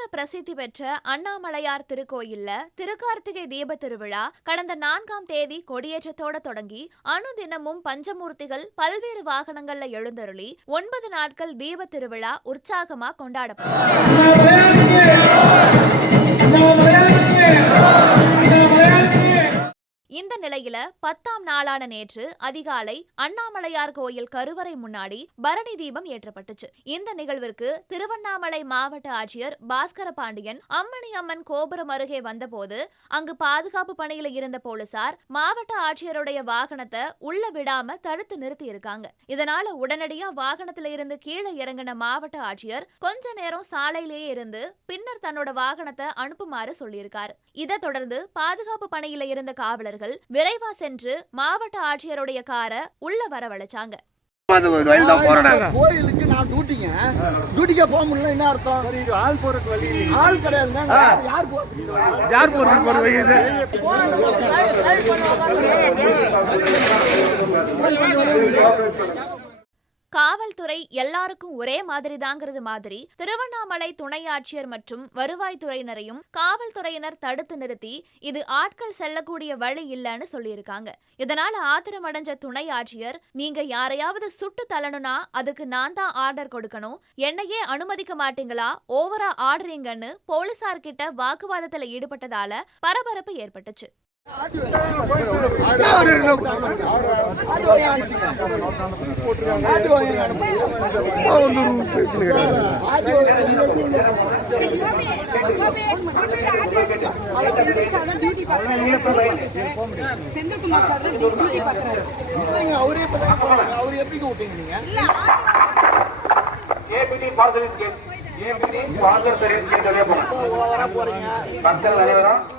உலக பிரசித்தி பெற்ற அண்ணாமலையார் திருக்கோயில்ல திருக்கார்த்திகை தீப திருவிழா கடந்த 4ஆம் தேதி கொடியேற்றத்தோட தொடங்கி அனுதினமும் பஞ்சமூர்த்திகள் பல்வேறு வாகனங்கள்ல எழுந்தருளி 9 நாட்கள் தீப திருவிழா உற்சாகமா கொண்டாடப்பட்டது. இந்த நிலையில 10ஆம் நாளான நேற்று அதிகாலை அண்ணாமலையார் கோயில் கருவறை முன்னாடி பரணி தீபம் ஏற்றப்பட்டுச்சு. இந்த நிகழ்விற்கு திருவண்ணாமலை மாவட்ட ஆட்சியர் பாஸ்கர பாண்டியன் அம்மணி அம்மன் கோபுரம் அருகே வந்தபோது அங்கு பாதுகாப்பு பணியில இருந்த போலீசார் மாவட்ட ஆட்சியருடைய வாகனத்தை உள்ள விடாம தடுத்து நிறுத்தி இருக்காங்க. இதனால உடனடியா வாகனத்துல இருந்து கீழே இறங்கின மாவட்ட ஆட்சியர் கொஞ்ச நேரம் சாலையிலேயே இருந்து பின்னர் தன்னோட வாகனத்தை அனுப்புமாறு சொல்லியிருக்காரு. இதை தொடர்ந்து பாதுகாப்பு பணியில இருந்த காவலர்கள் விரைவா சென்று மாவட்ட ஆட்சியருடைய காரை உள்ள வரவழைச்சாங்க. கோயிலுக்கு நான் டியூட்டிக்கே போக முடியல, என்ன அர்த்தம்? ஆள் போறதுக்கு வழி ஆள் கிடையாதுங்க. யார் போறதுக்கு காவல்துறை எல்லாருக்கும் ஒரே மாதிரிதாங்கிறது மாதிரி திருவண்ணாமலை துணை ஆட்சியர் மற்றும் வருவாய்த்துறையினரையும் காவல்துறையினர் தடுத்து நிறுத்தி இது ஆட்கள் செல்லக்கூடிய வழி இல்லைன்னு சொல்லியிருக்காங்க. இதனால ஆத்திரமடைஞ்ச துணை ஆட்சியர், நீங்க யாரையாவது சுட்டு தள்ளணும்னா அதுக்கு நான் தான் ஆர்டர் கொடுக்கணும், என்னையே அனுமதிக்க மாட்டீங்களா, ஓவரா ஆடுறீங்கன்னு போலீசார்கிட்ட வாக்குவாதத்துல ஈடுபட்டதால பரபரப்பு ஏற்பட்டுச்சு. மக்கள்